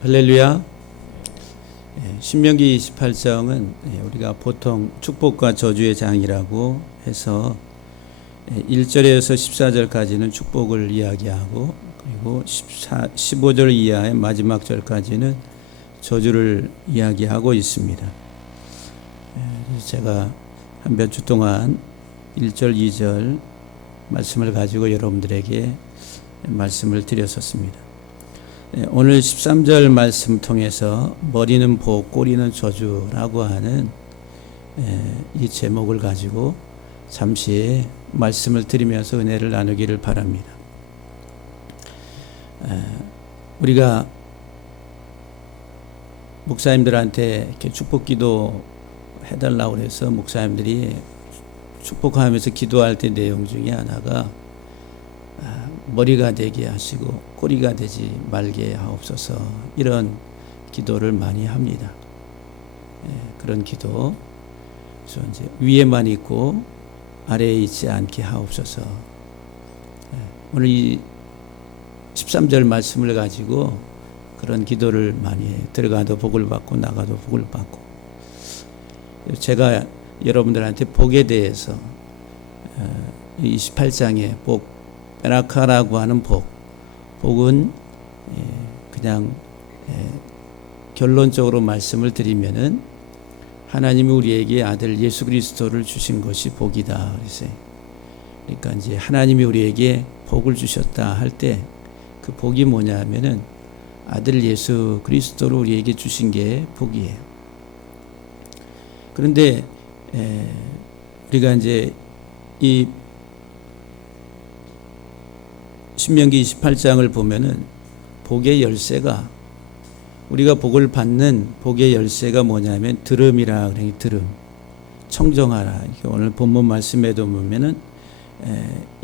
할렐루야. 신명기 28장은 우리가 보통 축복과 저주의 장이라고 해서 1절에서 14절까지는 축복을 이야기하고, 그리고 15절 이하의 마지막 절까지는 저주를 이야기하고 있습니다. 제가 한 몇 주 동안 1절, 2절 말씀을 가지고 여러분들에게 말씀을 드렸었습니다. 오늘 13절 말씀 통해서 머리는 복, 꼬리는 저주라고 하는 이 제목을 가지고 잠시 말씀을 드리면서 은혜를 나누기를 바랍니다. 우리가 목사님들한테 이렇게 축복 기도 해달라고 해서 목사님들이 축복하면서 기도할 때 내용 중에 하나가 머리가 되게 하시고 꼬리가 되지 말게 하옵소서, 이런 기도를 많이 합니다. 그런 기도, 그래서 이제 위에만 있고 아래에 있지 않게 하옵소서. 오늘 이 13절 말씀을 가지고 그런 기도를 많이 해요. 들어가도 복을 받고 나가도 복을 받고. 제가 여러분들한테 복에 대해서 28장에 복, 베라카라고 하는 복은 그냥 결론적으로 말씀을 드리면은 하나님이 우리에게 아들 예수 그리스도를 주신 것이 복이다 그랬어요. 그러니까 이제 하나님이 우리에게 복을 주셨다 할 때 그 복이 뭐냐 하면은 아들 예수 그리스도를 우리에게 주신 게 복이에요. 그런데 우리가 이제 이 신명기 28장을 보면은 복의 열쇠가, 우리가 복을 받는 복의 열쇠가 뭐냐면 들음이라 그래. 들음, 청정하라. 오늘 본문 말씀에도 보면은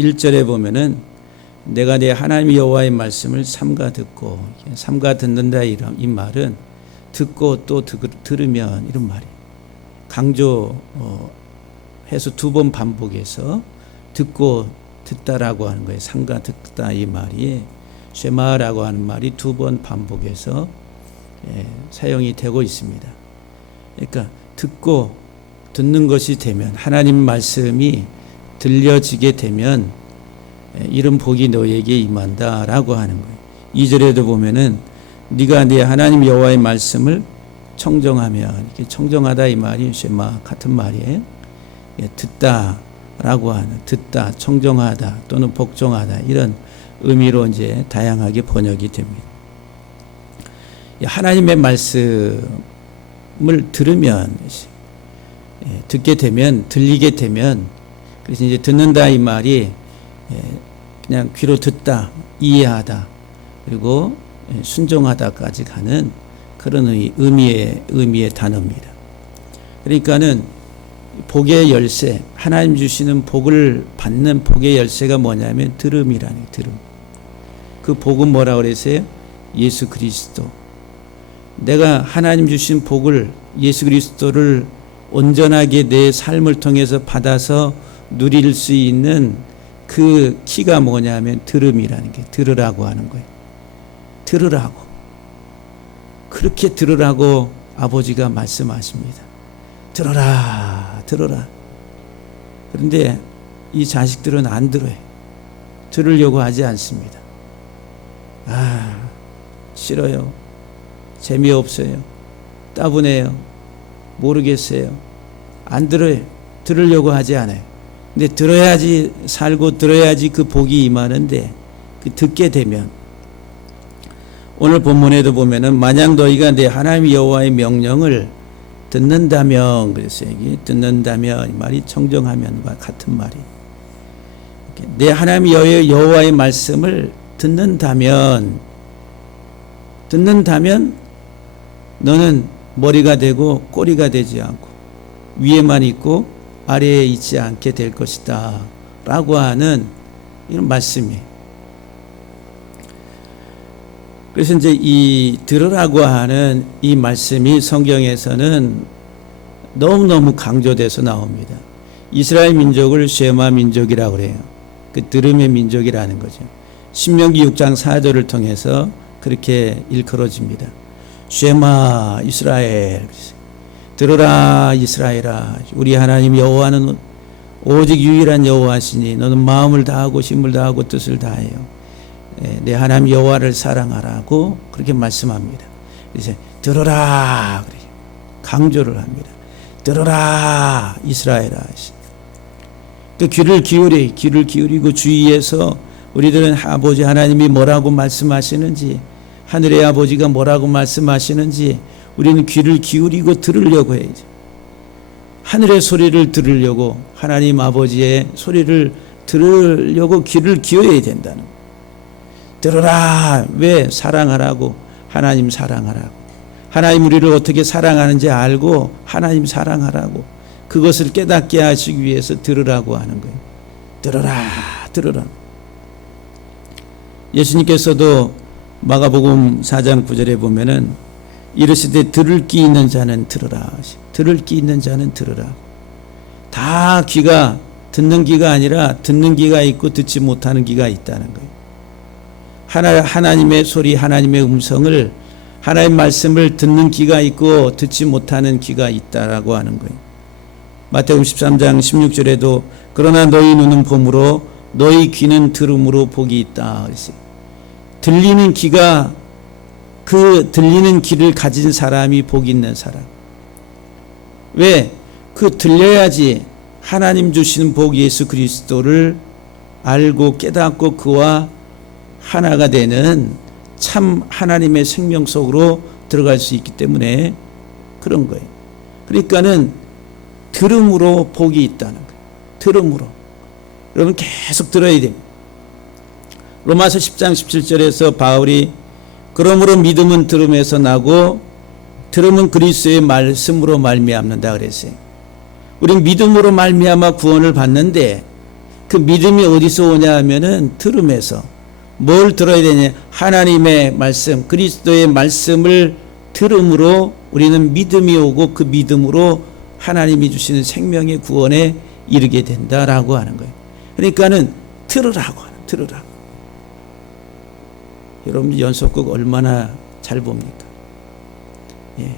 1절에 보면은 내가 내 하나님 여호와의 말씀을 삼가 듣고, 삼가 듣는다 이 말은 듣고 또 들으면 이런 말이에요. 강조해서 두 번 반복해서 듣고 듣다라고 하는 거예요. 삼가 듣다 이 말이 쉐마라고 하는 말이 두 번 반복해서 사용이 되고 있습니다. 그러니까 듣고 듣는 것이 되면, 하나님 말씀이 들려지게 되면 이런 복이 너에게 임한다라고 하는 거예요. 2절에도 보면은 네가 네 하나님 여호와의 말씀을 청정하면, 이렇게 청정하다 이 말이 쉐마 같은 말이에요. 듣다라고 하는, 듣다, 청정하다 또는 복종하다, 이런 의미로 이제 다양하게 번역이 됩니다. 하나님의 말씀을 들으면, 듣게 되면, 들리게 되면, 그래서 이제 듣는다 이 말이 그냥 귀로 듣다, 이해하다, 그리고 순종하다까지 가는 그런 의미의 단어입니다. 그러니까는 복의 열쇠, 하나님 주시는 복을 받는 복의 열쇠가 뭐냐면 들음이라는 거예요. 들음. 그 복은 뭐라고 그랬어요? 예수 그리스도. 내가 하나님 주신 복을, 예수 그리스도를 온전하게 내 삶을 통해서 받아서 누릴 수 있는 그 키가 뭐냐면 들음이라는 게, 들으라고 하는 거예요. 들으라고. 그렇게 들으라고 아버지가 말씀하십니다. 들어라, 들어라. 그런데 이 자식들은 안 들어요. 들으려고 하지 않습니다. 싫어요. 재미없어요. 따분해요. 모르겠어요. 안 들어요. 들으려고 하지 않아요. 근데 들어야지 살고, 들어야지 그 복이 임하는데, 그 듣게 되면, 오늘 본문에도 보면은 만약 너희가 내 하나님 여호와의 명령을 듣는다면, 그랬어요. 여기 듣는다면 이 말이 청정하면과 같은 말이, 내 하나님 여호와의 말씀을 듣는다면 너는 머리가 되고 꼬리가 되지 않고 위에만 있고 아래에 있지 않게 될 것이다 라고 하는 이런 말씀이에요. 그래서 이제 이 들으라고 하는 이 말씀이 성경에서는 너무너무 강조돼서 나옵니다. 이스라엘 민족을 쉐마 민족이라고 그래요. 그 들음의 민족이라는 거죠. 신명기 6장 4절을 통해서 그렇게 일컬어집니다. 쉐마 이스라엘, 들으라 이스라엘아, 우리 하나님 여호와는 오직 유일한 여호와시니 너는 마음을 다하고 힘을 다하고 뜻을 다하여 내 하나님 여호와를 사랑하라고 그렇게 말씀합니다. 이제 들어라 강조를 합니다. 들어라 이스라엘아. 그 귀를 기울이고 주위에서 우리들은 아버지 하나님이 뭐라고 말씀하시는지, 하늘의 아버지가 뭐라고 말씀하시는지 우리는 귀를 기울이고 들으려고 해야죠. 하늘의 소리를 들으려고, 하나님 아버지의 소리를 들으려고 귀를 기울여야 된다는 거예요. 들어라. 왜? 사랑하라고. 하나님 사랑하라고. 하나님 우리를 어떻게 사랑하는지 알고 하나님 사랑하라고, 그것을 깨닫게 하시기 위해서 들으라고 하는 거예요. 들어라. 예수님께서도 마가복음 4장 9절에 보면은 이르시되 들을 귀 있는 자는 들으라. 들을 귀 있는 자는 들으라. 다 귀가 듣는 귀가 아니라 듣는 귀가 있고 듣지 못하는 귀가 있다는 거예요. 하나님의 소리, 하나님의 음성을, 하나님의 말씀을 듣는 귀가 있고 듣지 못하는 귀가 있다라고 하는 거예요. 마태복음 13장 16절에도 그러나 너희 눈은 봄으로 너희 귀는 들음으로 복이 있다 그랬어요. 들리는 귀가, 그 들리는 귀를 가진 사람이 복이 있는 사람. 왜? 그 들려야지 하나님 주시는 복 예수 그리스도를 알고 깨닫고 그와 하나가 되는 참 하나님의 생명 속으로 들어갈 수 있기 때문에 그런 거예요. 그러니까는 들음으로 복이 있다는 거예요. 들음으로. 여러분 계속 들어야 됩니다. 로마서 10장 17절에서 바울이 그러므로 믿음은 들음에서 나고 들음은 그리스도의 말씀으로 말미암는다 그랬어요. 우린 믿음으로 말미암아 구원을 받는데 그 믿음이 어디서 오냐 하면은 들음에서. 뭘 들어야 되냐? 하나님의 말씀, 그리스도의 말씀을 들음으로 우리는 믿음이 오고 그 믿음으로 하나님이 주시는 생명의 구원에 이르게 된다라고 하는 거예요. 그러니까는 들으라고 하는, 들으라고. 여러분 연속극 얼마나 잘 봅니까? 예.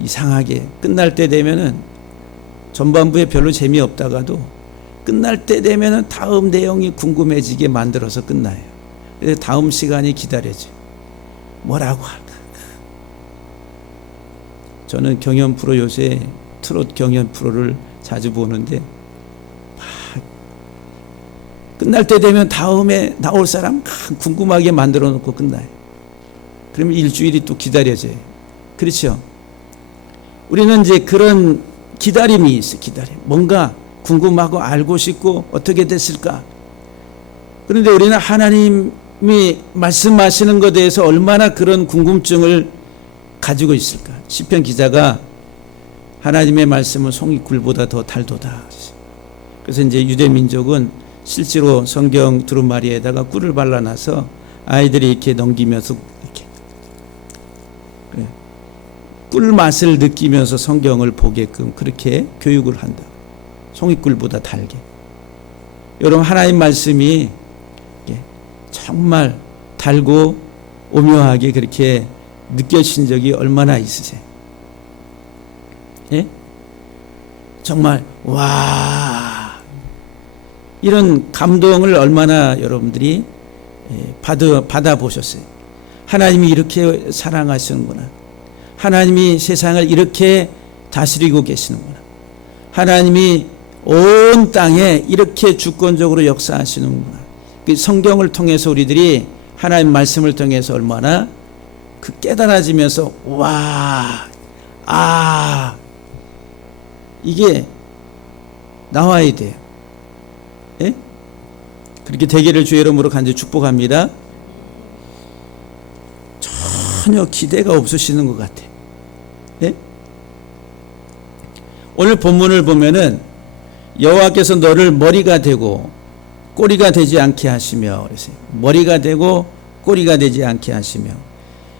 이상하게 끝날 때 되면은 전반부에 별로 재미없다가도 끝날 때 되면은 다음 내용이 궁금해지게 만들어서 끝나요. 그래서 다음 시간이 기다려져. 뭐라고 할까? 저는 경연 프로, 요새 트롯 경연 프로를 자주 보는데 끝날 때 되면 다음에 나올 사람 궁금하게 만들어 놓고 끝나요. 그러면 일주일이 또 기다려져요. 그렇죠? 우리는 이제 그런 기다림이 있어요. 기다림. 뭔가 궁금하고 알고 싶고 어떻게 됐을까? 그런데 우리는 하나님이 말씀하시는 것에 대해서 얼마나 그런 궁금증을 가지고 있을까? 시편 기자가 하나님의 말씀은 송이꿀보다 더 달도다. 그래서 이제 유대 민족은 실제로 성경 두루마리에다가 꿀을 발라놔서 아이들이 이렇게 넘기면서 이렇게 꿀 맛을 느끼면서 성경을 보게끔 그렇게 교육을 한다. 송이꿀보다 달게. 여러분 하나님 말씀이 정말 달고 오묘하게 그렇게 느껴진 적이 얼마나 있으세요? 예? 정말 와, 이런 감동을 얼마나 여러분들이 받아보셨어요? 하나님이 이렇게 사랑하시는구나. 하나님이 세상을 이렇게 다스리고 계시는구나. 하나님이 온 땅에 이렇게 주권적으로 역사하시는구나. 그 성경을 통해서 우리들이 하나님 말씀을 통해서 얼마나 그 깨달아지면서 와, 아, 이게 나와야 돼요. 예? 그렇게 되기를 주의 이름으로 간절히 축복합니다. 전혀 기대가 없으시는 것 같아요. 예? 오늘 본문을 보면은 여호와께서 너를 머리가 되고 꼬리가 되지 않게 하시며 그랬어요. 머리가 되고 꼬리가 되지 않게 하시며.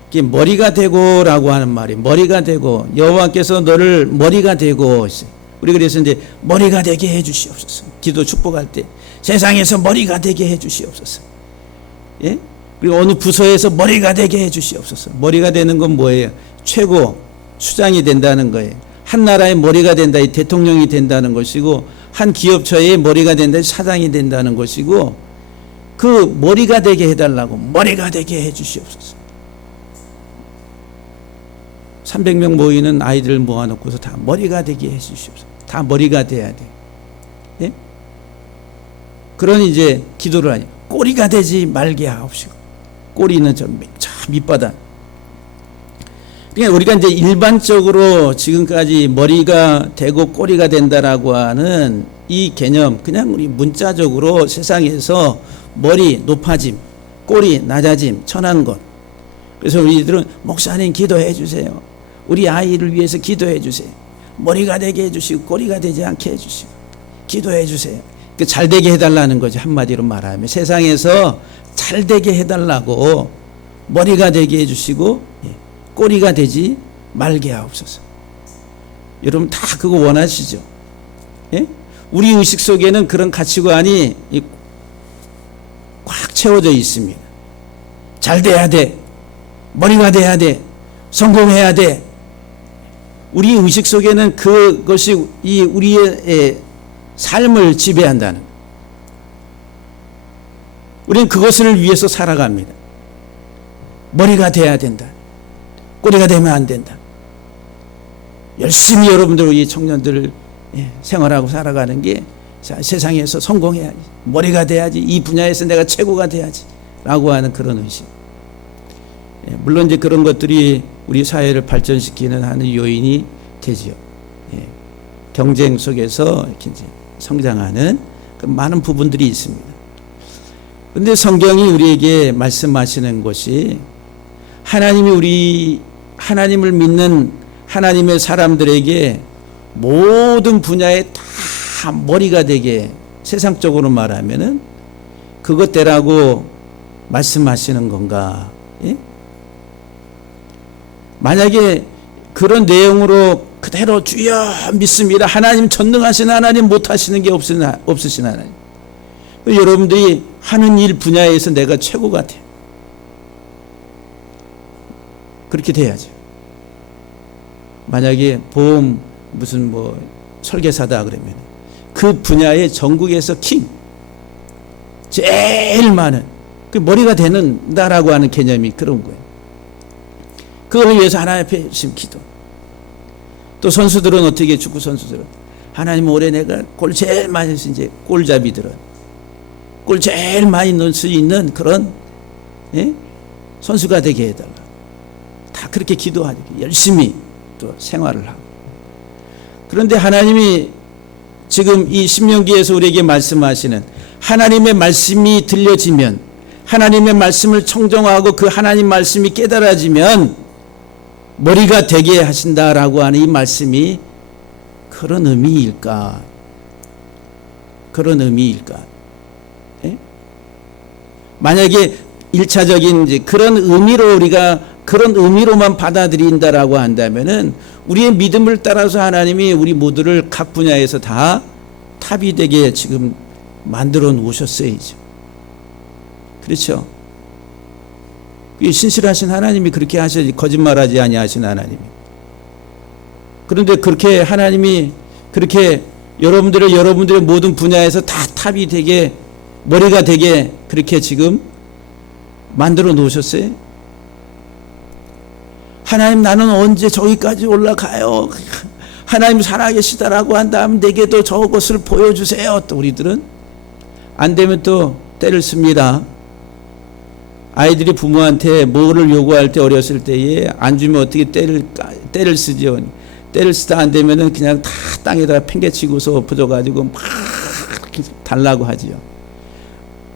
이게 머리가 되고라고 하는 말이 머리가 되고 여호와께서 너를 머리가 되고 했어요. 우리 그래서 이제 머리가 되게 해 주시옵소서. 기도 축복할 때 세상에서 머리가 되게 해 주시옵소서. 예? 그리고 어느 부서에서 머리가 되게 해주시옵소서. 머리가 되는 건 뭐예요? 최고 수장이 된다는 거예요. 한 나라의 머리가 된다, 이 대통령이 된다는 것이고, 한 기업처의 머리가 된다, 사장이 된다는 것이고, 그 머리가 되게 해달라고, 머리가 되게 해주시옵소서. 300명 모이는 아이들 모아놓고서 다 머리가 되게 해주시옵소서. 다 머리가 돼야 돼. 예? 그런 이제 기도를 하니 꼬리가 되지 말게 하옵시고, 꼬리는 저 밑바닥. 그러니까 우리가 이제 일반적으로 지금까지 머리가 되고 꼬리가 된다라고 하는 이 개념, 그냥 우리 문자적으로 세상에서 머리 높아짐, 꼬리 낮아짐, 천한 것. 그래서 우리들은 목사님 기도해 주세요. 우리 아이를 위해서 기도해 주세요. 머리가 되게 해주시고 꼬리가 되지 않게 해주시고 기도해 주세요. 그러니까 잘 되게 해달라는 거죠. 한마디로 말하면 세상에서 잘 되게 해달라고, 머리가 되게 해주시고 꼬리가 되지 말게 하옵소서. 여러분 다 그거 원하시죠? 예? 우리 의식 속에는 그런 가치관이 꽉 채워져 있습니다. 잘 돼야 돼. 머리가 돼야 돼. 성공해야 돼. 우리 의식 속에는 그것이 우리의 삶을 지배한다는 거예요. 우리는 그것을 위해서 살아갑니다. 머리가 돼야 된다. 꼬리가 되면 안 된다. 열심히 여러분들, 우리 청년들 생활하고 살아가는 게, 세상에서 성공해야지, 머리가 돼야지, 이 분야에서 내가 최고가 돼야지 라고 하는 그런 의식. 물론 이제 그런 것들이 우리 사회를 발전시키는 하는 요인이 되지요. 경쟁 속에서 이렇게 이제 성장하는 많은 부분들이 있습니다. 그런데 성경이 우리에게 말씀하시는 것이, 하나님을 믿는 하나님의 사람들에게 모든 분야에 다 머리가 되게, 세상적으로 말하면은 그것대라고 말씀하시는 건가? 예? 만약에 그런 내용으로 그대로 주여 믿습니다, 하나님 전능하신 하나님, 못하시는 게 없으신 하나님, 여러분들이 하는 일 분야에서 내가 최고 같아, 그렇게 돼야죠. 만약에 보험 무슨 뭐 설계사다 그러면 그 분야에 전국에서 킹, 제일 많은, 그 머리가 되는다라고 하는 개념이 그런 거예요. 그걸 위해서 하나님 앞에 열심히 기도. 또 선수들은 어떻게, 축구 선수들은 하나님 올해 내가 골 제일 많이 해서, 이제 골잡이들은 골 제일 많이 넣을 수 있는 그런 선수가 되게 해달라. 다 그렇게 기도하니 열심히 또 생활을 하고. 그런데 하나님이 지금 이 신명기에서 우리에게 말씀하시는, 하나님의 말씀이 들려지면, 하나님의 말씀을 청정하고 그 하나님 말씀이 깨달아지면 머리가 되게 하신다라고 하는 이 말씀이 그런 의미일까? 그런 의미일까? 예? 만약에 1차적인 이제 그런 의미로, 우리가 그런 의미로만 받아들인다라고 한다면은 우리의 믿음을 따라서 하나님이 우리 모두를 각 분야에서 다 탑이 되게 지금 만들어 놓으셨어야죠. 그렇죠? 신실하신 하나님이 그렇게 하셔야지, 거짓말하지 아니하신 하나님이. 그런데 그렇게 하나님이 그렇게 여러분들의 모든 분야에서 다 탑이 되게, 머리가 되게 그렇게 지금 만들어 놓으셨어요. 하나님, 나는 언제 저기까지 올라가요? 하나님 살아계시다라고 한다면 내게도 저것을 보여주세요. 또 우리들은 안 되면 또 때를 씁니다. 아이들이 부모한테 뭐를 요구할 때, 어렸을 때에 안 주면 어떻게 때를 쓰죠. 때를 쓰다 안 되면은 그냥 다 땅에다가 팽개치고서 엎어져가지고 막 달라고 하지요.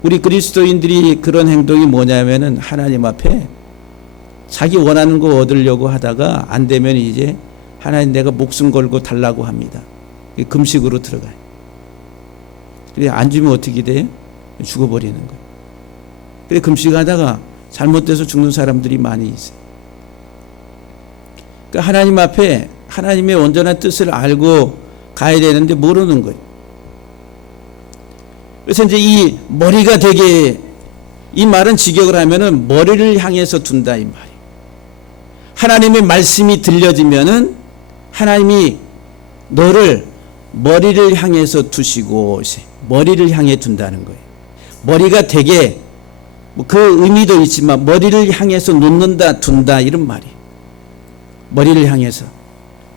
우리 그리스도인들이 그런 행동이 뭐냐면은 하나님 앞에 자기 원하는 거 얻으려고 하다가 안 되면 이제 하나님 내가 목숨 걸고 달라고 합니다. 금식으로 들어가요. 그래 안 주면 어떻게 돼요? 죽어버리는 거예요. 그래 금식하다가 잘못돼서 죽는 사람들이 많이 있어요. 그러니까 하나님 앞에 하나님의 온전한 뜻을 알고 가야 되는데 모르는 거예요. 그래서 이제 이 머리가 되게 이 말은 직역을 하면은 머리를 향해서 둔다 이 말이에요. 하나님의 말씀이 들려지면은 하나님이 너를 머리를 향해서 두시고 머리를 향해 둔다는 거예요. 머리가 되게 그 의미도 있지만 머리를 향해서 놓는다 둔다 이런 말이에요. 머리를 향해서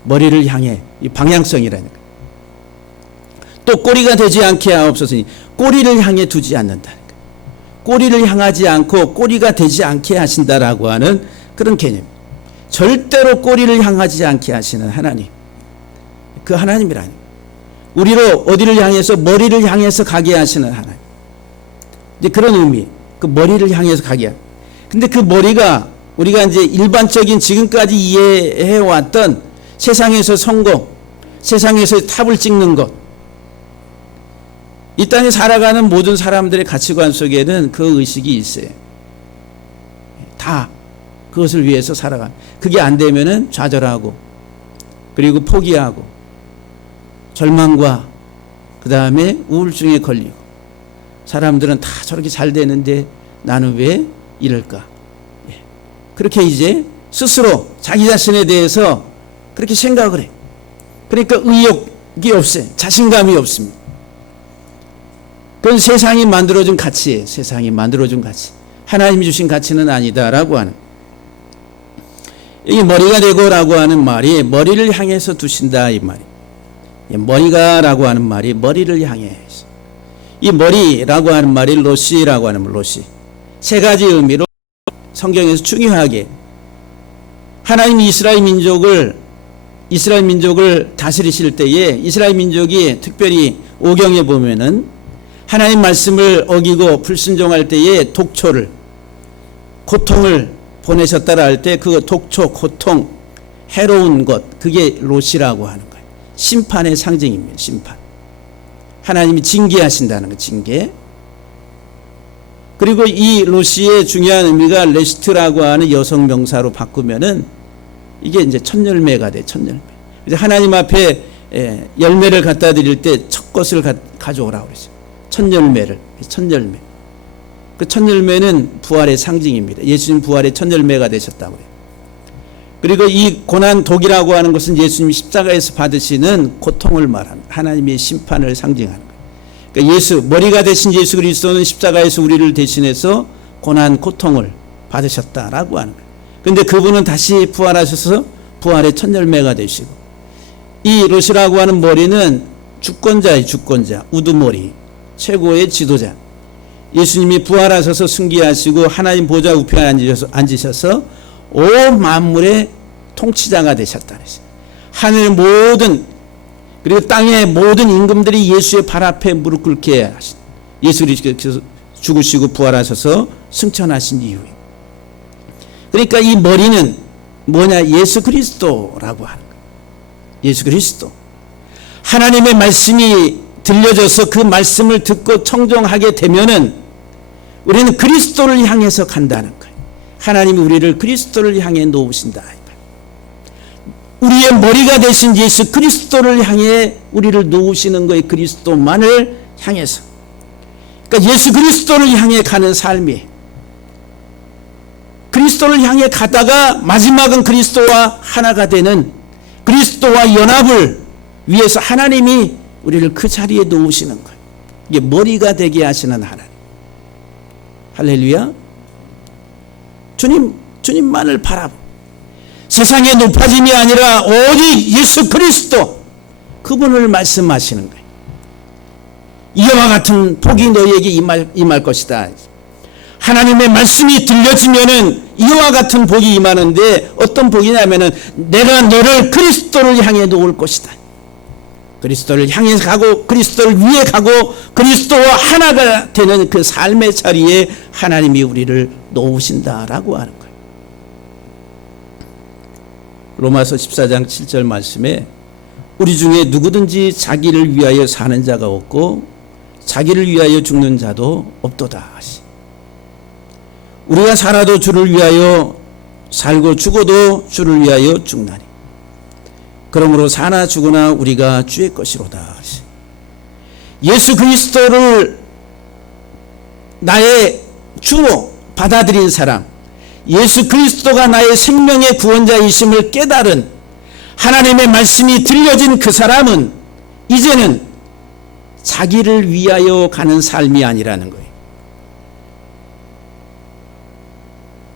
머리를 향해 이 방향성이라는 거예요. 또 꼬리가 되지 않게 하옵소서. 꼬리를 향해 두지 않는다. 꼬리를 향하지 않고 꼬리가 되지 않게 하신다라고 하는 그런 개념. 절대로 꼬리를 향하지 않게 하시는 하나님. 그 하나님이라니. 우리로 어디를 향해서 머리를 향해서 가게 하시는 하나님. 이제 그런 의미. 그 머리를 향해서 가게. 근데 그 머리가 우리가 이제 일반적인 지금까지 이해해 왔던 세상에서 성공, 세상에서 탑을 찍는 것. 이 땅에 살아가는 모든 사람들의 가치관 속에는 그 의식이 있어요. 다 그것을 위해서 살아가. 그게 안 되면은 좌절하고, 그리고 포기하고, 절망과 그 다음에 우울증에 걸리고. 사람들은 다 저렇게 잘 되는데 나는 왜 이럴까? 그렇게 이제 스스로 자기 자신에 대해서 그렇게 생각을 해. 그러니까 의욕이 없어요. 자신감이 없습니다. 그건 세상이 만들어준 가치예요. 세상이 만들어준 가치. 하나님이 주신 가치는 아니다라고 하는. 이게 머리가 되고라고 하는 말이 머리를 향해서 두신다 이 말이. 머리가라고 하는 말이 머리를 향해. 이 머리라고 하는 말이 로시라고 하는 말, 로시. 세 가지 의미로 성경에서 중요하게 하나님이 이스라엘 민족을 다스리실 때에 이스라엘 민족이 특별히 오경에 보면은 하나님 말씀을 어기고 불순종할 때에 독초를, 고통을 보내셨다라 할 때 그 독초, 고통, 해로운 것, 그게 롯이라고 하는 거예요. 심판의 상징입니다. 심판. 하나님이 징계하신다는 거, 징계. 그리고 이 롯의 중요한 의미가 레시트라고 하는 여성 명사로 바꾸면은 이게 이제 첫 열매가 돼, 첫 열매. 이제 하나님 앞에 열매를 갖다 드릴 때 첫 것을 가져오라고 그러죠. 첫 열매를, 첫 열매. 그 첫 열매는 부활의 상징입니다. 예수님 부활의 첫 열매가 되셨다고 해요. 그리고 이 고난 독이라고 하는 것은 예수님이 십자가에서 받으시는 고통을 말합니다. 하나님의 심판을 상징하는 거예요. 그러니까 머리가 되신 예수 그리스도는 십자가에서 우리를 대신해서 고난 고통을 받으셨다라고 하는 거예요. 그런데 그분은 다시 부활하셔서 부활의 첫 열매가 되시고, 이 롯이라고 하는 머리는 주권자의 주권자, 우두머리, 최고의 지도자. 예수님이 부활하셔서 승리하시고 하나님 보좌 우편에 앉으셔서 온 만물의 통치자가 되셨다. 하늘 모든, 그리고 땅의 모든 임금들이 예수의 발 앞에 무릎 꿇게 하신, 예수 그리스도께서 죽으시고 부활하셔서 승천하신 이유에. 그러니까 이 머리는 뭐냐? 예수 그리스도라고 하는 거예요. 예수 그리스도. 하나님의 말씀이 들려져서 그 말씀을 듣고 청종하게 되면은 우리는 그리스도를 향해서 간다는 거예요. 하나님이 우리를 그리스도를 향해 놓으신다. 우리의 머리가 되신 예수 그리스도를 향해 우리를 놓으시는 거예요. 그리스도만을 향해서. 그러니까 예수 그리스도를 향해 가는 삶이, 그리스도를 향해 가다가 마지막은 그리스도와 하나가 되는, 그리스도와 연합을 위해서 하나님이 우리를 그 자리에 놓으시는 거예요. 이게 머리가 되게 하시는 하나님. 할렐루야. 주님만을 바라보. 세상의 높아짐이 아니라 오직 예수 그리스도, 그분을 말씀하시는 거예요. 이와 같은 복이 너희에게 임할 것이다. 하나님의 말씀이 들려지면은 이와 같은 복이 임하는데, 어떤 복이냐면은 내가 너를 그리스도를 향해 놓을 것이다. 그리스도를 향해 가고 그리스도를 위해 가고 그리스도와 하나가 되는 그 삶의 자리에 하나님이 우리를 놓으신다라고 하는 거예요. 로마서 14장 7절 말씀에 우리 중에 누구든지 자기를 위하여 사는 자가 없고 자기를 위하여 죽는 자도 없도다. 우리가 살아도 주를 위하여 살고 죽어도 주를 위하여 죽나니 그러므로 사나 죽으나 우리가 주의 것이로다. 예수 그리스도를 나의 주로 받아들인 사람, 예수 그리스도가 나의 생명의 구원자이심을 깨달은 하나님의 말씀이 들려진 그 사람은 이제는 자기를 위하여 가는 삶이 아니라는 거예요.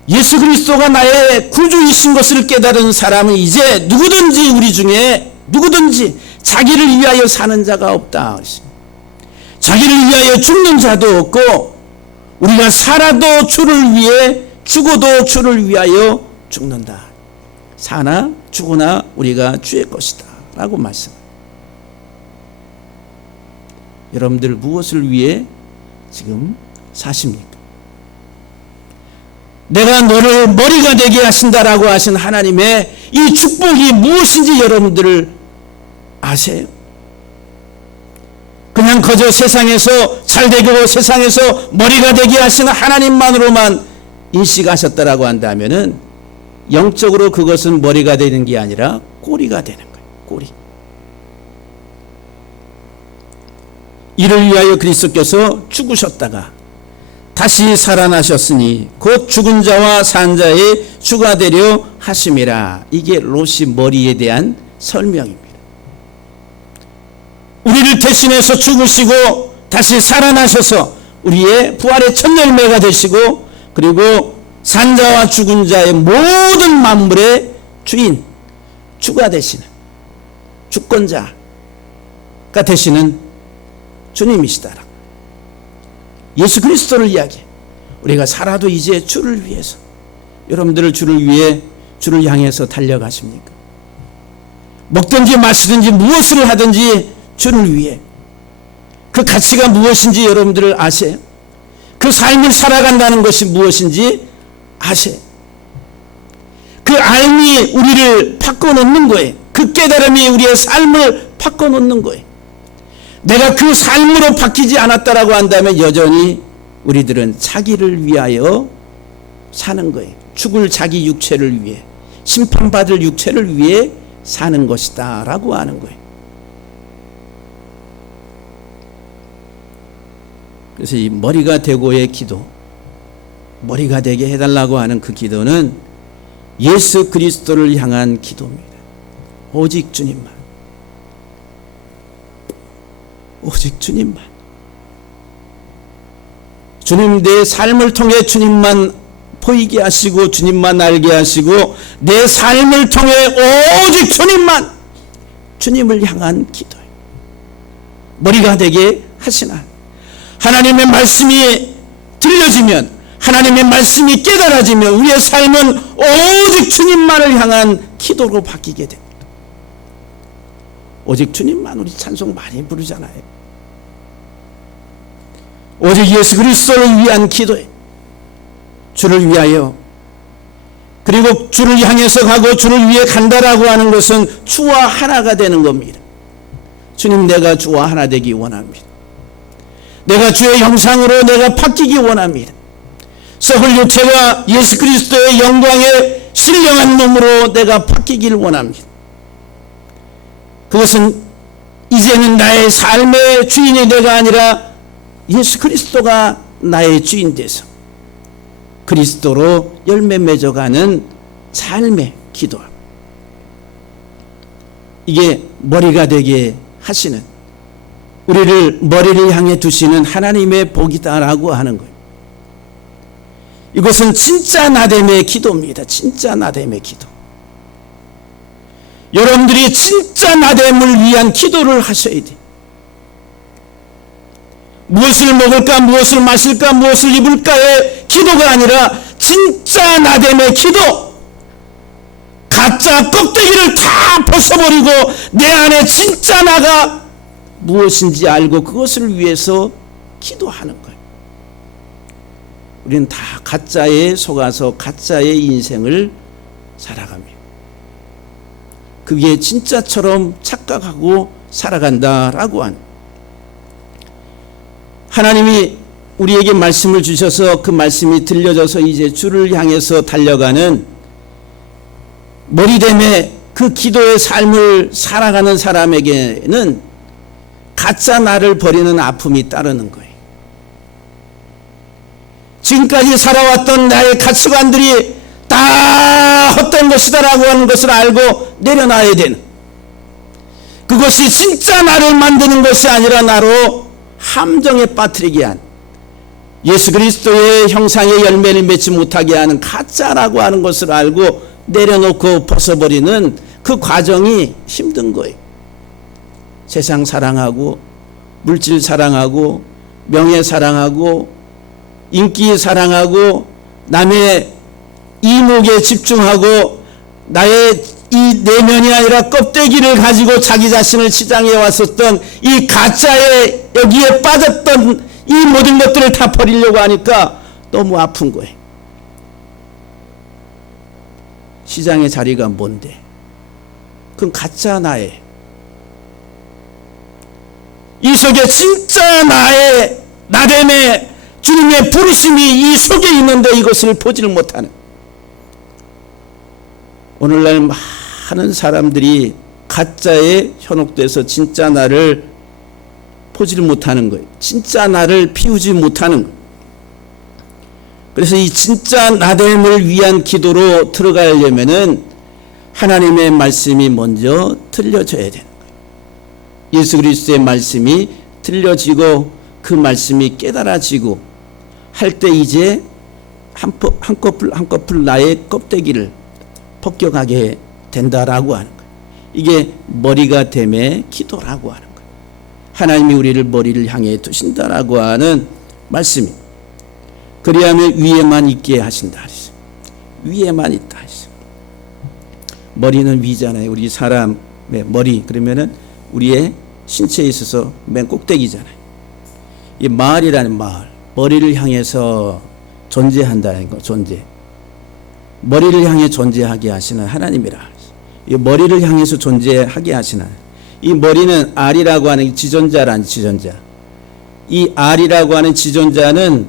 예수 그리스도가 나의 구주이신 것을 깨달은 사람은 이제 누구든지 우리 중에 누구든지 자기를 위하여 사는 자가 없다. 자기를 위하여 죽는 자도 없고 우리가 살아도 주를 위해 죽어도 주를 위하여 죽는다. 사나 죽으나 우리가 주의 것이다 라고 말씀합니다. 여러분들 무엇을 위해 지금 사십니까? 내가 너를 머리가 되게 하신다라고 하신 하나님의 이 축복이 무엇인지 여러분들 아세요? 그냥 그저 세상에서 잘되고 세상에서 머리가 되게 하시는 하나님만으로만 인식하셨다라고 한다면은 영적으로 그것은 머리가 되는 게 아니라 꼬리가 되는 거예요. 꼬리. 이를 위하여 그리스도께서 죽으셨다가 다시 살아나셨으니 곧 죽은 자와 산 자의 주가 되려 하심이라. 이게 롯이 머리에 대한 설명입니다. 우리를 대신해서 죽으시고 다시 살아나셔서 우리의 부활의 첫 열매가 되시고 그리고 산 자와 죽은 자의 모든 만물의 주인, 주가 되시는 주권자가 되시는 주님이시다. 예수 그리스도를 이야기해. 우리가 살아도 이제 주를 위해서, 여러분들을 주를 위해 주를 향해서 달려가십니까? 먹든지 마시든지 무엇을 하든지 주를 위해. 그 가치가 무엇인지 여러분들 아세요? 그 삶을 살아간다는 것이 무엇인지 아세요? 그 알미 우리를 바꿔놓는 거예요. 그 깨달음이 우리의 삶을 바꿔놓는 거예요. 내가 그 삶으로 바뀌지 않았다라고 한다면 여전히 우리들은 자기를 위하여 사는 거예요. 죽을 자기 육체를 위해, 심판받을 육체를 위해 사는 것이다 라고 하는 거예요. 그래서 이 머리가 되고의 기도, 머리가 되게 해달라고 하는 그 기도는 예수 그리스도를 향한 기도입니다. 오직 주님만, 오직 주님만. 주님, 내 삶을 통해 주님만 보이게 하시고 주님만 알게 하시고 내 삶을 통해 오직 주님만, 주님을 향한 기도예요. 머리가 되게 하시나. 하나님의 말씀이 들려지면, 하나님의 말씀이 깨달아지면 우리의 삶은 오직 주님만을 향한 기도로 바뀌게 됩니다. 오직 주님만. 우리 찬송 많이 부르잖아요. 오직 예수 그리스도를 위한 기도에 주를 위하여, 그리고 주를 향해서 가고 주를 위해 간다라고 하는 것은 주와 하나가 되는 겁니다. 주님, 내가 주와 하나 되기 원합니다. 내가 주의 형상으로 내가 바뀌기 원합니다. 썩을 육체가 예수 그리스도의 영광에 신령한 몸으로 내가 바뀌길 원합니다. 그것은 이제는 나의 삶의 주인이 내가 아니라 예수 그리스도가 나의 주인 돼서 그리스도로 열매 맺어가는 삶의 기도. 이게 머리가 되게 하시는, 우리를 머리를 향해 두시는 하나님의 복이다라고 하는 거예요. 이것은 진짜 나됨의 기도입니다. 진짜 나됨의 기도. 여러분들이 진짜 나됨을 위한 기도를 하셔야 돼요. 무엇을 먹을까, 무엇을 마실까, 무엇을 입을까의 기도가 아니라 진짜 나됨의 기도. 가짜 껍데기를 다 벗어버리고 내 안에 진짜 나가 무엇인지 알고 그것을 위해서 기도하는 거예요. 우리는 다 가짜에 속아서 가짜의 인생을 살아갑니다. 그게 진짜처럼 착각하고 살아간다라고 하는, 하나님이 우리에게 말씀을 주셔서 그 말씀이 들려져서 이제 주를 향해서 달려가는 머리됨의 그 기도의 삶을 살아가는 사람에게는 가짜 나를 버리는 아픔이 따르는 거예요. 지금까지 살아왔던 나의 가치관들이 다 헛된 것이다라고 하는 것을 알고 내려놔야 되는, 그것이 진짜 나를 만드는 것이 아니라 나로 함정에 빠뜨리게 한, 예수 그리스도의 형상의 열매를 맺지 못하게 하는 가짜라고 하는 것을 알고 내려놓고 벗어버리는 그 과정이 힘든 거예요. 세상 사랑하고 물질 사랑하고 명예 사랑하고 인기 사랑하고 남의 이목에 집중하고 나의 이 내면이 아니라 껍데기를 가지고 자기 자신을 치장해 왔었던 이 가짜에 여기에 빠졌던 이 모든 것들을 다 버리려고 하니까 너무 아픈 거예요. 시장의 자리가 뭔데? 그건 가짜 나의, 이 속에 진짜 나의 나됨의 주님의 부르심이 이 속에 있는데 이것을 보지를 못하는, 오늘날 많은 사람들이 가짜에 현혹돼서 진짜 나를 보지를 못하는 거예요. 진짜 나를 피우지 못하는 거예요. 그래서 이 진짜 나됨을 위한 기도로 들어가려면은 하나님의 말씀이 먼저 들려져야 되는 거예요. 예수 그리스도의 말씀이 들려지고 그 말씀이 깨달아지고 할 때 이제 한꺼풀 나의 껍데기를 벗겨가게 된다라고 하는 거예요. 이게 머리가 됨의 기도라고 하는 거예요. 하나님이 우리를 머리를 향해 두신다라고 하는 말씀이, 그리하면 위에만 있게 하신다 하셨어요. 위에만 있다 하셨어요. 머리는 위잖아요. 우리 사람의 머리 그러면은 우리의 신체에 있어서 맨 꼭대기잖아요. 이 마을이라는 마을, 머리를 향해서 존재한다는 거, 존재. 머리를 향해 존재하게 하시는 하나님이라. 이 머리를 향해서 존재하게 하시는, 이 머리는 R이라고 하는 지존자란 지존자. 이 R이라고 하는 지존자는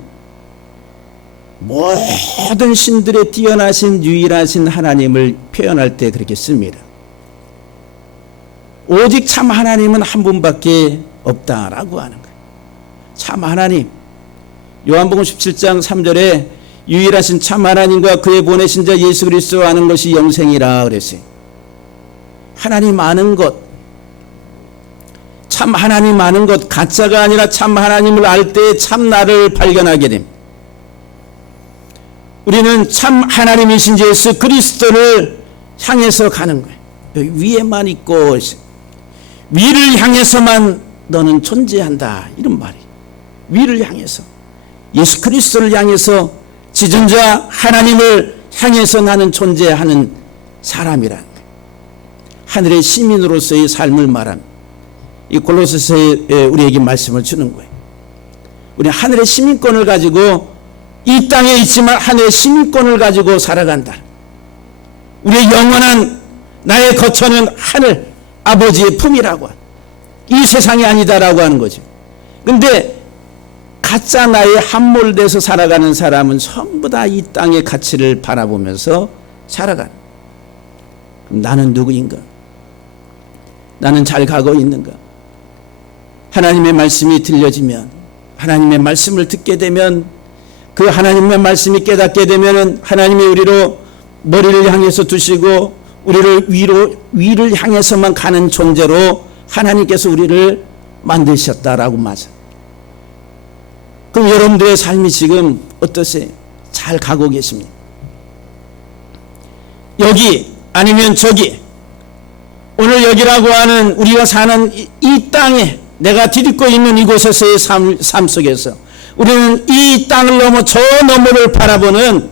모든 신들의 뛰어나신 유일하신 하나님을 표현할 때 그렇게 씁니다. 오직 참 하나님은 한 분밖에 없다라고 하는 거예요. 참 하나님. 요한복음 17장 3절에 유일하신 참 하나님과 그의 보내신 자 예수 그리스도 아는 것이 영생이라 그랬어요. 하나님 아는 것, 참 하나님 아는 것, 가짜가 아니라 참 하나님을 알 때 참 나를 발견하게 됩니다. 우리는 참 하나님이신 예수 그리스도를 향해서 가는 거예요. 여기 위에만 있고 위를 향해서만 너는 존재한다, 이런 말이에요. 위를 향해서, 예수 그리스도를 향해서, 지존자 하나님을 향해서 나는 존재하는 사람이라는 거예요. 하늘의 시민으로서의 삶을 말합니다. 이 골로새서에 우리에게 말씀을 주는 거예요. 우리 하늘의 시민권을 가지고 이 땅에 있지만 하늘의 시민권을 가지고 살아간다. 우리의 영원한 나의 거처는 하늘 아버지의 품이라고, 이 세상이 아니다라고 하는 거죠. 근데 가짜 나에 함몰돼서 살아가는 사람은 전부 다 이 땅의 가치를 바라보면서 살아가는. 그럼 나는 누구인가? 나는 잘 가고 있는가? 하나님의 말씀이 들려지면, 하나님의 말씀을 듣게 되면, 그 하나님의 말씀이 깨닫게 되면 하나님이 우리로 머리를 향해서 두시고 우리를 위를 향해서만 가는 존재로 하나님께서 우리를 만드셨다라고 맞아. 그럼 여러분들의 삶이 지금 어떠세요? 잘 가고 계십니까? 여기 아니면 저기, 오늘 여기라고 하는 우리가 사는 이 땅에, 내가 디딛고 있는 이곳에서의 삶 속에서 우리는 이 땅을 넘어 저 너머를 바라보는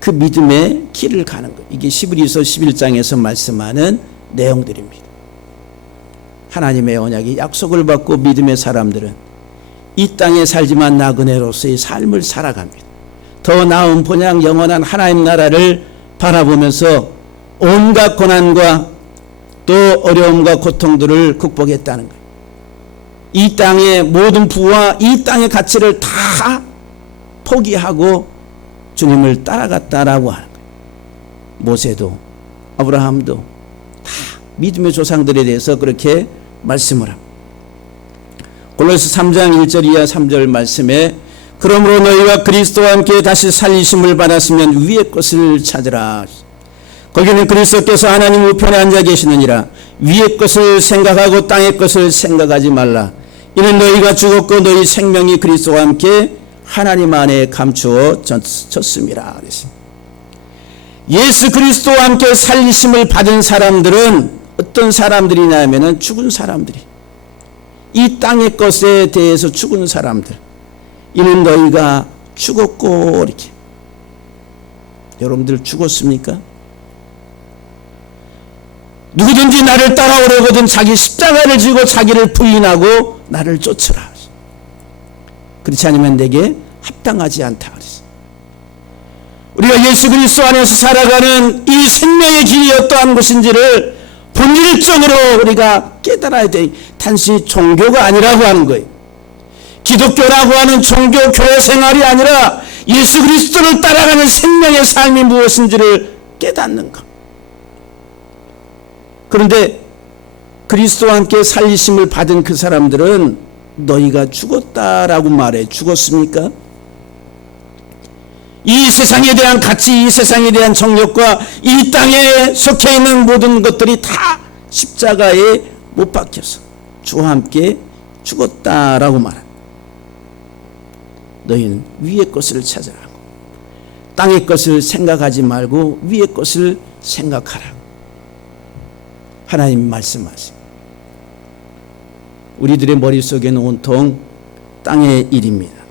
그 믿음의 길을 가는 거예요. 이게 히브리서 11장에서 말씀하는 내용들입니다. 하나님의 언약의 약속을 받고 믿음의 사람들은 이 땅에 살지만 나그네로서의 삶을 살아갑니다. 더 나은 본향 영원한 하나님 나라를 바라보면서 온갖 고난과 또 어려움과 고통들을 극복했다는 거예요. 이 땅의 모든 부와 이 땅의 가치를 다 포기하고 주님을 따라갔다라고 하는 거예요. 모세도 아브라함도 다 믿음의 조상들에 대해서 그렇게 말씀을 합니다. 골로새 3장 1절 이하 3절 말씀에 그러므로 너희가 그리스도와 함께 다시 살리심을 받았으면 위의 것을 찾으라. 거기는 그리스도께서 하나님 우편에 앉아 계시느니라. 위의 것을 생각하고 땅의 것을 생각하지 말라. 이는 너희가 죽었고 너희 생명이 그리스도와 함께 하나님 안에 감추어졌음이라. 예수 그리스도와 함께 살리심을 받은 사람들은 어떤 사람들이냐면은 죽은 사람들이, 이 땅의 것에 대해서 죽은 사람들. 이는 너희가 죽었고, 이렇게. 여러분들 죽었습니까? 누구든지 나를 따라오려거든 자기 십자가를 지고 자기를 부인하고 나를 쫓으라. 그렇지 않으면 내게 합당하지 않다. 우리가 예수 그리스도 안에서 살아가는 이 생명의 길이 어떠한 것인지를 본질적으로 우리가 깨달아야 돼. 단순히 종교가 아니라고 하는 거예요. 기독교라고 하는 종교 교회 생활이 아니라 예수 그리스도를 따라가는 생명의 삶이 무엇인지를 깨닫는 것. 그런데 그리스도와 함께 살리심을 받은 그 사람들은 너희가 죽었다라고 말해. 죽었습니까? 이 세상에 대한 가치, 이 세상에 대한 정욕과 이 땅에 속해 있는 모든 것들이 다 십자가에 못 박혀서 주와 함께 죽었다라고 말합니다. 너희는 위의 것을 찾으라고. 땅의 것을 생각하지 말고 위의 것을 생각하라고. 하나님 말씀하십니다. 우리들의 머릿속에는 온통 땅의 일입니다.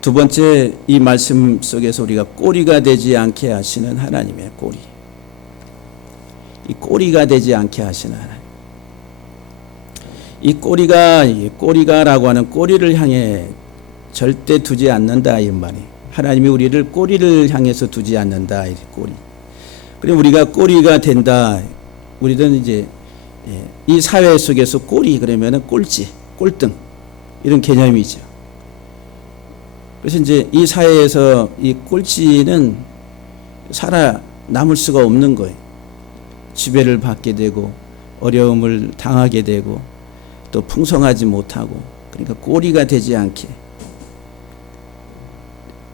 두 번째, 이 말씀 속에서 우리가 꼬리가 되지 않게 하시는 하나님의 꼬리. 이 꼬리가 되지 않게 하시는 하나님. 이 꼬리가라고 하는 꼬리를 향해 절대 두지 않는다, 이 말이. 하나님이 우리를 꼬리를 향해서 두지 않는다, 이 꼬리. 그럼 우리가 꼬리가 된다. 우리는 이제 이 사회 속에서 꼬리 그러면은 꼴찌, 꼴등 이런 개념이죠. 그래서 이제 이 사회에서 이 꼴찌는 살아남을 수가 없는 거예요. 지배를 받게 되고 어려움을 당하게 되고 또 풍성하지 못하고, 그러니까 꼬리가 되지 않게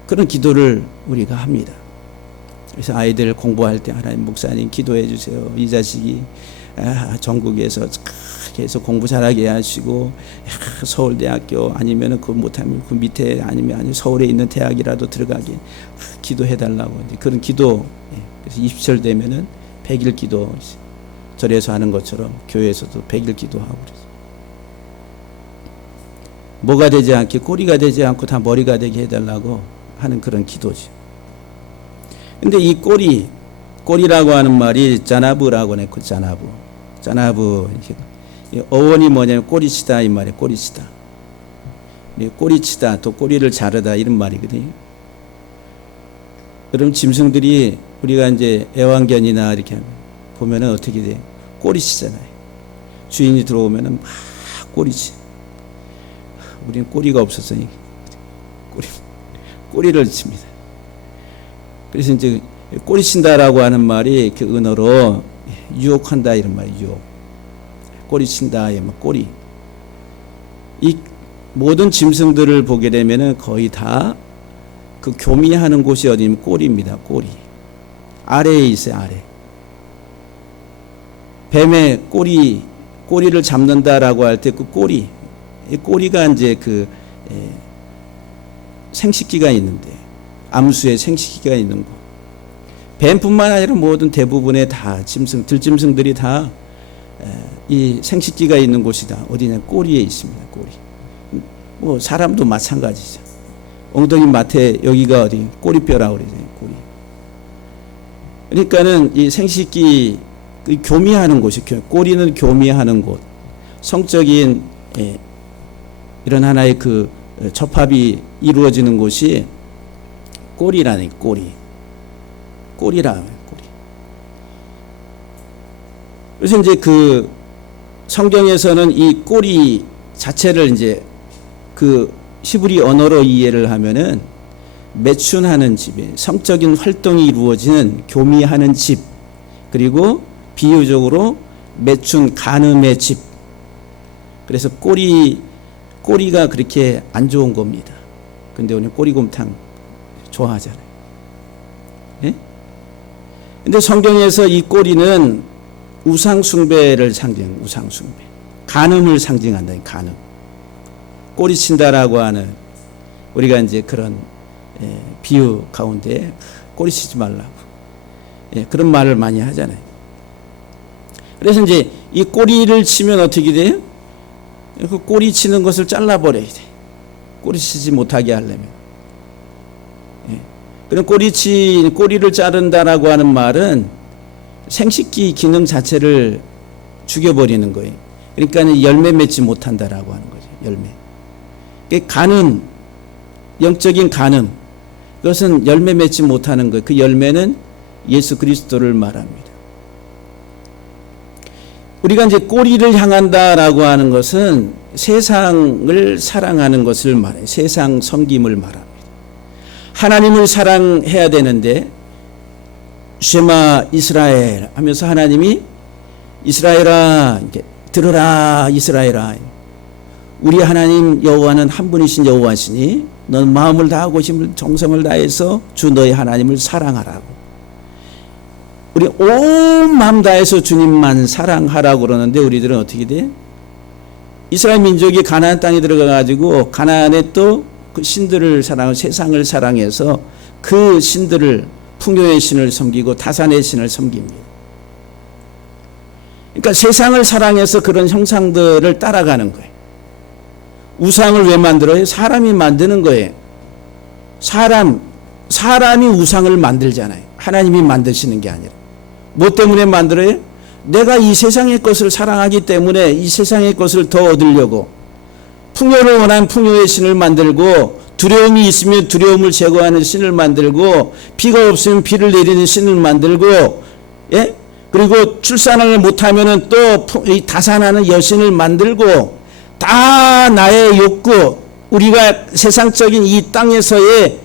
그런 기도를 우리가 합니다. 그래서 아이들 공부할 때 하나님 목사님 기도해 주세요. 이 자식이 전국에서 계속 공부 잘하게 하시고 서울대학교 아니면 그 못하면 그 밑에 아니면 서울에 있는 대학이라도 들어가게 기도해 달라고. 그런 기도. 그래서 20절 되면은 100일 기도 절에서 하는 것처럼 교회에서도 100일 기도하고 그래서 뭐가 되지 않게, 꼬리가 되지 않고 다 머리가 되게 해달라고 하는 그런 기도죠. 근데 이 꼬리라고 하는 말이 짜나부라고 하네. 그 짜나부. 어원이 뭐냐면 꼬리치다, 이 말이에요. 꼬리치다. 꼬리치다, 또 꼬리를 자르다, 이런 말이거든요. 그럼 짐승들이 우리가 이제 애완견이나 이렇게 보면은 어떻게 돼? 꼬리치잖아요. 주인이 들어오면은 막 꼬리치. 우리는 꼬리가 없어서 꼬리를 칩니다. 그래서 이제 꼬리친다라고 하는 말이 그 은어로 유혹한다, 이런 말이에요. 유혹. 꼬리친다, 꼬리. 이 모든 짐승들을 보게 되면은 거의 다 그 교미하는 곳이 어디냐면 꼬리입니다. 꼬리. 아래에 있어요, 아래. 뱀의 꼬리를 잡는다라고 할 때 그 꼬리. 이 꼬리가 이제 그 생식기가 있는데, 암수에 생식기가 있는 곳. 뱀뿐만 아니라 모든 대부분의 다 들짐승들이 다 이 생식기가 있는 곳이다. 어디냐? 꼬리에 있습니다. 꼬리. 뭐 사람도 마찬가지죠. 엉덩이 밑에 여기가 어디? 꼬리뼈라고 그러죠. 꼬리. 그러니까는 이 생식기 교미하는 곳이, 꼬리는 교미하는 곳. 성적인 이런 하나의 그 접합이 이루어지는 곳이 꼬리라는 꼬리. 꼬리라. 그래서 이제 그 성경에서는 이 꼬리 자체를 이제 그 히브리 언어로 이해를 하면은 매춘하는 집에 성적인 활동이 이루어지는 교미하는 집, 그리고 비유적으로 매춘 간음의 집. 그래서 꼬리 꼬리가 그렇게 안 좋은 겁니다. 근데 오늘 꼬리곰탕 좋아하잖아요. 예? 근데 성경에서 이 꼬리는 우상숭배를 우상숭배. 간음을 상징한다, 간음. 꼬리친다라고 하는, 우리가 이제 그런 비유 가운데 꼬리치지 말라고. 그런 말을 많이 하잖아요. 그래서 이제 이 꼬리를 치면 어떻게 돼요? 그 꼬리 치는 것을 잘라버려야 돼. 꼬리 치지 못하게 하려면. 그럼 꼬리를 자른다라고 하는 말은 생식기 기능 자체를 죽여버리는 거예요. 그러니까 열매 맺지 못한다라고 하는 거죠. 열매. 간음, 영적인 간음. 그것은 열매 맺지 못하는 거예요. 그 열매는 예수 그리스도를 말합니다. 우리가 이제 꼬리를 향한다라고 하는 것은 세상을 사랑하는 것을 말해요. 세상 섬김을 말합니다. 하나님을 사랑해야 되는데 쉐마 이스라엘 하면서 하나님이 이스라엘아 들으라 이스라엘아 우리 하나님 여호와는 한 분이신 여호와시니 너는 마음을 다하고 힘을 정성을 다해서 주 너의 하나님을 사랑하라고. 우리 온 마음 다해서 주님만 사랑하라고 그러는데 우리들은 어떻게 돼? 이스라엘 민족이 가나안 땅에 들어가 가지고 가나안에 또 그 신들을 사랑하고 세상을 사랑해서 그 신들을 풍요의 신을 섬기고 타산의 신을 섬깁니다. 그러니까 세상을 사랑해서 그런 형상들을 따라가는 거예요. 우상을 왜 만들어요? 사람이 만드는 거예요. 사람이 우상을 만들잖아요. 하나님이 만드시는 게 아니라. 뭐 때문에 만들어요? 내가 이 세상의 것을 사랑하기 때문에 이 세상의 것을 더 얻으려고 풍요를 원하는 풍요의 신을 만들고 두려움이 있으면 두려움을 제거하는 신을 만들고 비가 없으면 비를 내리는 신을 만들고 예? 그리고 출산을 못하면 또 다산하는 여신을 만들고 다 나의 욕구 우리가 세상적인 이 땅에서의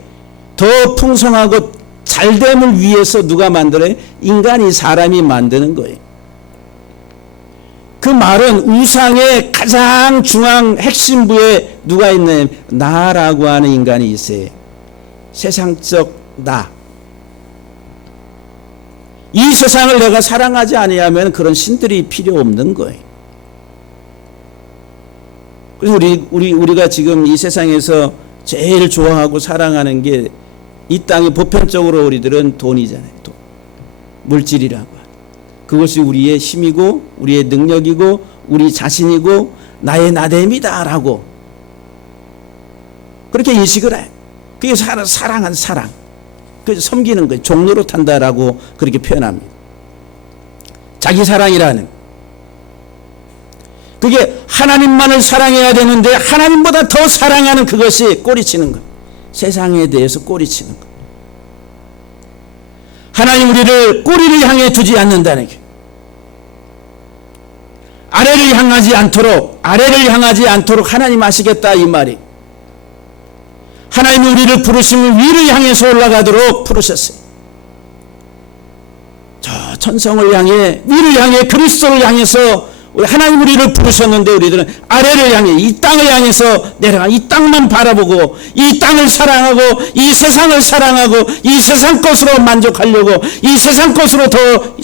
더 풍성하고 잘됨을 위해서 누가 만들어요? 인간이 사람이 만드는 거예요. 그 말은 우상의 가장 중앙 핵심부에 누가 있는 나라고 하는 인간이 있어요. 세상적 나. 이 세상을 내가 사랑하지 아니하면 그런 신들이 필요 없는 거예요. 그래서 우리가 지금 이 세상에서 제일 좋아하고 사랑하는 게 이 땅의 보편적으로 우리들은 돈이잖아요. 돈. 물질이라고. 그것이 우리의 힘이고 우리의 능력이고 우리 자신이고 나의 나됨이다라고 그렇게 인식을 해요. 그게 사랑한 사랑. 그래서 섬기는 거예요. 종로로 탄다라고 그렇게 표현합니다. 자기 사랑이라는. 그게 하나님만을 사랑해야 되는데 하나님보다 더 사랑하는 그것이 꼬리치는 거예요. 세상에 대해서 꼬리치는 거예요. 하나님 우리를 꼬리를 향해 두지 않는다는 게 아래를 향하지 않도록 하나님 아시겠다 이 말이. 하나님이 우리를 부르시면 위를 향해서 올라가도록 부르셨어요. 저 천성을 향해 위를 향해 그리스도를 향해서 하나님 우리를 부르셨는데 우리들은 아래를 향해 이 땅을 향해서 내려가 이 땅만 바라보고 이 땅을 사랑하고 이 세상을 사랑하고 이 세상 것으로 만족하려고 이 세상 것으로 더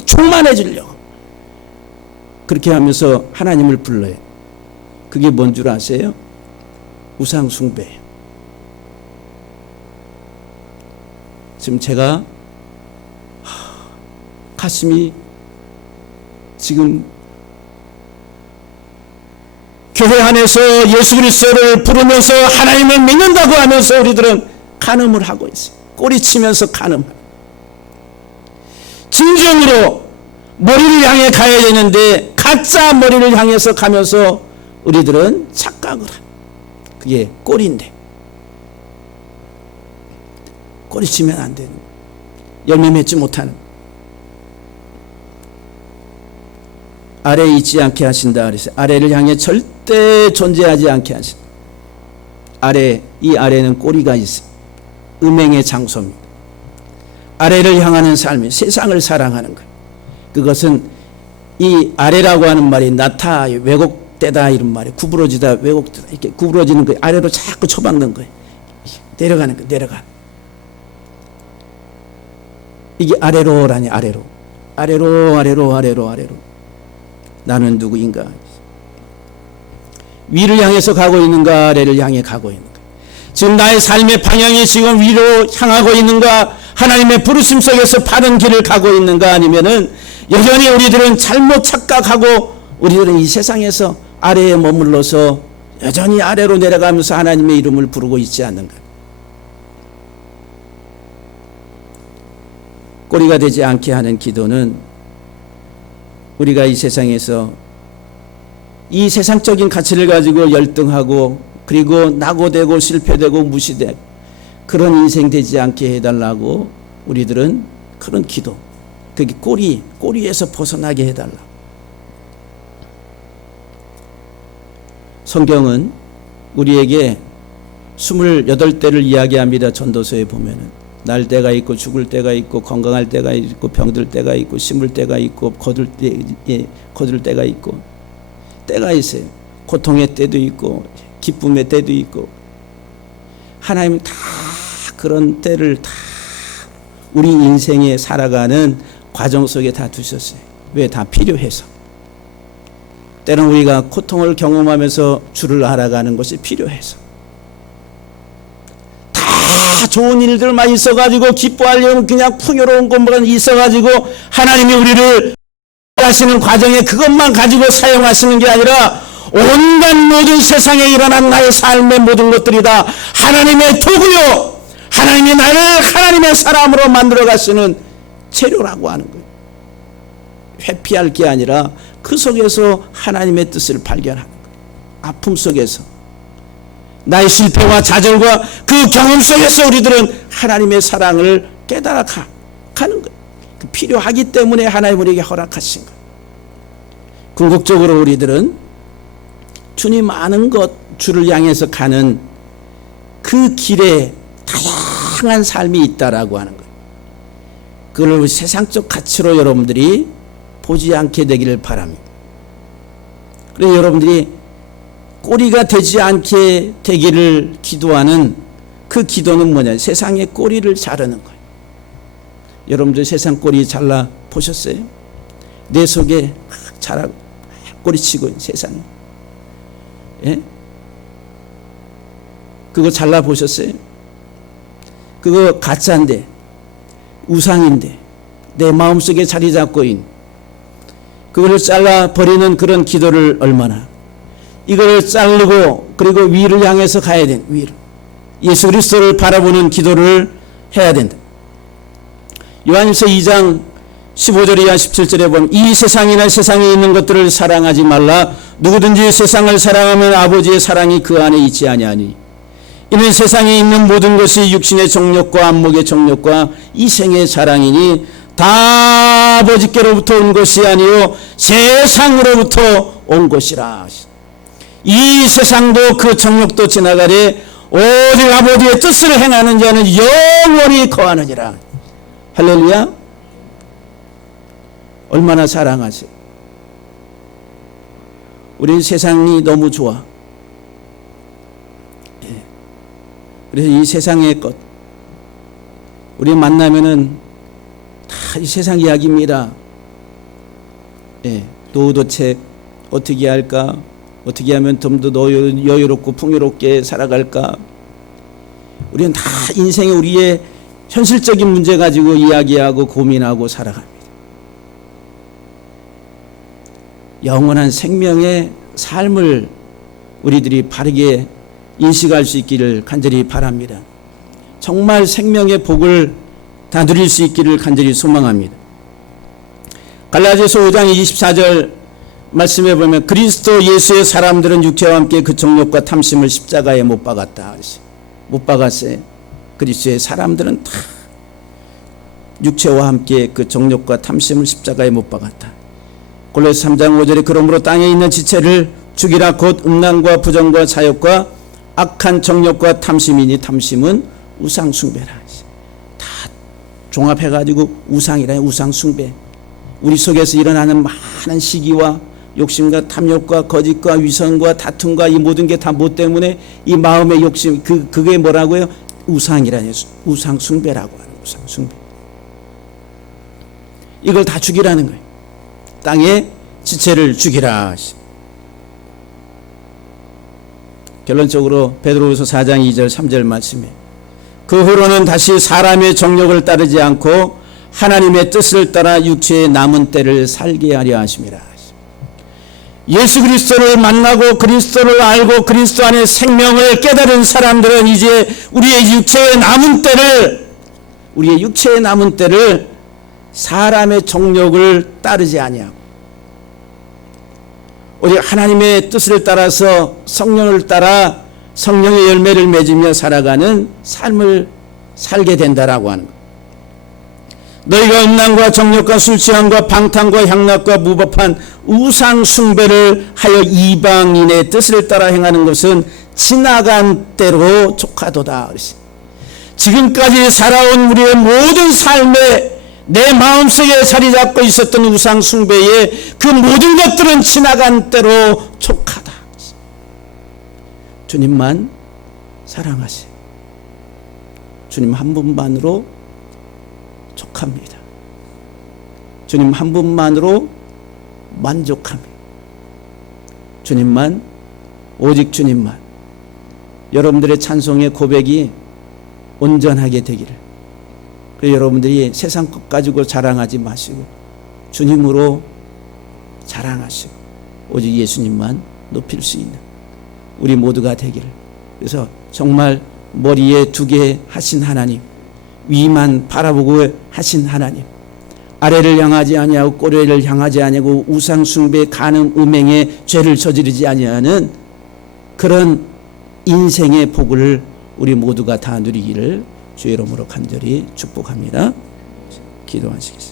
충만해지려고 그렇게 하면서 하나님을 불러요. 그게 뭔 줄 아세요? 우상 숭배예요. 지금 제가 가슴이 지금 교회 안에서 예수 그리스도를 부르면서 하나님을 믿는다고 하면서 우리들은 간음을 하고 있어요. 꼬리치면서 간음. 진정으로 머리를 향해 가야 되는데 가짜 머리를 향해서 가면서 우리들은 착각을 해요. 그게 꼬리인데. 꼬리치면 안 되는 열매 맺지 못하는 아래에 있지 않게 하신다 그랬어요. 아래를 향해 절대 존재하지 않게 하신다. 이 아래는 꼬리가 있어요. 음행의 장소입니다. 아래를 향하는 삶이 세상을 사랑하는 것. 그것은 이 아래라고 하는 말이 나타 때다 이런 말이에요. 구부러지다 왜곡되다 이렇게 구부러지는 거예요. 아래로 자꾸 쳐박는 거예요. 내려가는 거 내려가. 이게 아래로라니 아래로. 아래로. 나는 누구인가? 위를 향해서 가고 있는가 아래를 향해 가고 있는가? 지금 나의 삶의 방향이 지금 위로 향하고 있는가? 하나님의 부르심 속에서 바른 길을 가고 있는가? 아니면은 여전히 우리들은 잘못 착각하고 우리들은 이 세상에서 아래에 머물러서 여전히 아래로 내려가면서 하나님의 이름을 부르고 있지 않는가? 꼬리가 되지 않게 하는 기도는 우리가 이 세상에서 이 세상적인 가치를 가지고 열등하고 그리고 낙오되고 실패되고 무시되고 그런 인생 되지 않게 해달라고 우리들은 그런 기도, 그게 꼬리에서 벗어나게 해달라. 성경은 우리에게 28대를 이야기합니다. 전도서에 보면은 날 때가 있고 죽을 때가 있고 건강할 때가 있고 병들 때가 있고 심을 때가 있고 거둘 때가 있고 때가 있어요. 고통의 때도 있고 기쁨의 때도 있고 하나님은 다 그런 때를 다 우리 인생에 살아가는 과정 속에 다 두셨어요. 왜? 다 필요해서. 때는 우리가 고통을 경험하면서 주를 알아가는 것이 필요해서. 다 좋은 일들만 있어가지고 기뻐하려면 그냥 풍요로운 것만 있어가지고 하나님이 우리를 하시는 과정에 그것만 가지고 사용하시는 게 아니라 온갖 모든 세상에 일어난 나의 삶의 모든 것들이 다 하나님의 도구요, 하나님이 나를 하나님의 사람으로 만들어 가시는 재료라고 하는 거예요. 회피할 게 아니라 그 속에서 하나님의 뜻을 발견하는 거예요. 아픔 속에서 나의 실패와 좌절과 그 경험 속에서 우리들은 하나님의 사랑을 깨달아 가는 거예요. 필요하기 때문에 하나님 우리에게 허락하신 거예요. 궁극적으로 우리들은 주님 아는 것, 주를 향해서 가는 그 길에 다양한 삶이 있다라고 하는 거예요. 그걸 세상적 가치로 여러분들이 보지 않게 되기를 바랍니다. 그래서 여러분들이 꼬리가 되지 않게 되기를 기도하는 그 기도는 뭐냐? 세상의 꼬리를 자르는 거예요. 여러분들 세상 꼬리 잘라 보셨어요? 내 속에 자라고 꼬리치고 세상에. 예? 그거 잘라 보셨어요? 그거 가짜인데, 우상인데, 내 마음속에 자리 잡고 있는 그걸 잘라 버리는 그런 기도를 얼마나, 이걸 자르고 그리고 위를 향해서 가야 된다. 위로 예수 그리스도를 바라보는 기도를 해야 된다. 요한일서 2장 15절 이하 17절에 보면 이 세상이나 세상에 있는 것들을 사랑하지 말라. 누구든지 세상을 사랑하면 아버지의 사랑이 그 안에 있지 아니하니 이는 세상에 있는 모든 것이 육신의 정욕과 안목의 정욕과 이생의 사랑이니 다 아버지께로부터 온 것이 아니요 세상으로부터 온 것이라. 이 세상도 그 정욕도 지나가되 오직 아버지의 뜻을 행하는 자는 영원히 거하느니라. 할렐루야. 얼마나 사랑하세요. 우리는 세상이 너무 좋아. 그래서 이 세상의 것 우리 만나면은 다 이 세상 이야기입니다. 노후도책 어떻게 할까? 어떻게 하면 좀 더 여유롭고 풍요롭게 살아갈까? 우리는 다 인생의 우리의 현실적인 문제 가지고 이야기하고 고민하고 살아갑니다. 영원한 생명의 삶을 우리들이 바르게 인식할 수 있기를 간절히 바랍니다. 정말 생명의 복을 다 누릴 수 있기를 간절히 소망합니다. 갈라디아서 5장 24절 말씀해 보면 그리스도 예수의 사람들은 육체와 함께 그 정욕과 탐심을 십자가에 못 박았다. 못 박았어요. 그리스도의 사람들은 다 육체와 함께 그 정욕과 탐심을 십자가에 못 박았다. 골로새 3장 5절에 그러므로 땅에 있는 지체를 죽이라. 곧 음란과 부정과 사욕과 악한 정욕과 탐심이니 탐심은 우상 숭배라. 다 종합해가지고 우상이라. 우상 숭배. 우리 속에서 일어나는 많은 시기와 욕심과 탐욕과 거짓과 위선과 다툼과 이 모든 게 다 뭐 때문에 이 마음의 욕심 그게 뭐라고요? 우상이라니 우상 숭배라고 하는 우상 숭배. 이걸 다 죽이라는 거예요. 땅의 지체를 죽이라. 결론적으로 베드로후서 4장 2절 3절 말씀에 그 후로는 다시 사람의 정욕을 따르지 않고 하나님의 뜻을 따라 육체의 남은 때를 살게 하려 하심이라. 예수 그리스도를 만나고 그리스도를 알고 그리스도 안에 생명을 깨달은 사람들은 이제 우리의 육체의 남은 때를 사람의 정욕을 따르지 아니하고 오직 하나님의 뜻을 따라서 성령을 따라 성령의 열매를 맺으며 살아가는 삶을 살게 된다라고 하는 것. 너희가 음란과 정욕과 술 취함과 방탕과 향락과 무법한 우상 숭배를 하여 이방인의 뜻을 따라 행하는 것은 지나간 때로 족하도다. 지금까지 살아온 우리의 모든 삶에 내 마음속에 자리 잡고 있었던 우상 숭배의 그 모든 것들은 지나간 때로 족하다. 주님만 사랑하세요. 주님 한 분만으로 족합니다. 주님 한 분만으로 만족합니다. 주님만, 오직 주님만. 여러분들의 찬송의 고백이 온전하게 되기를. 그래서 여러분들이 세상 것 가지고 자랑하지 마시고 주님으로 자랑하시고 오직 예수님만 높일 수 있는 우리 모두가 되기를. 그래서 정말 머리에 두게 하신 하나님, 위만 바라보고 하신 하나님, 아래를 향하지 아니하고 꼬리를 향하지 아니하고 우상 숭배, 간음, 음행의 죄를 저지르지 아니하는 그런 인생의 복을 우리 모두가 다 누리기를 주의 이름으로 간절히 축복합니다. 기도하시겠습니다.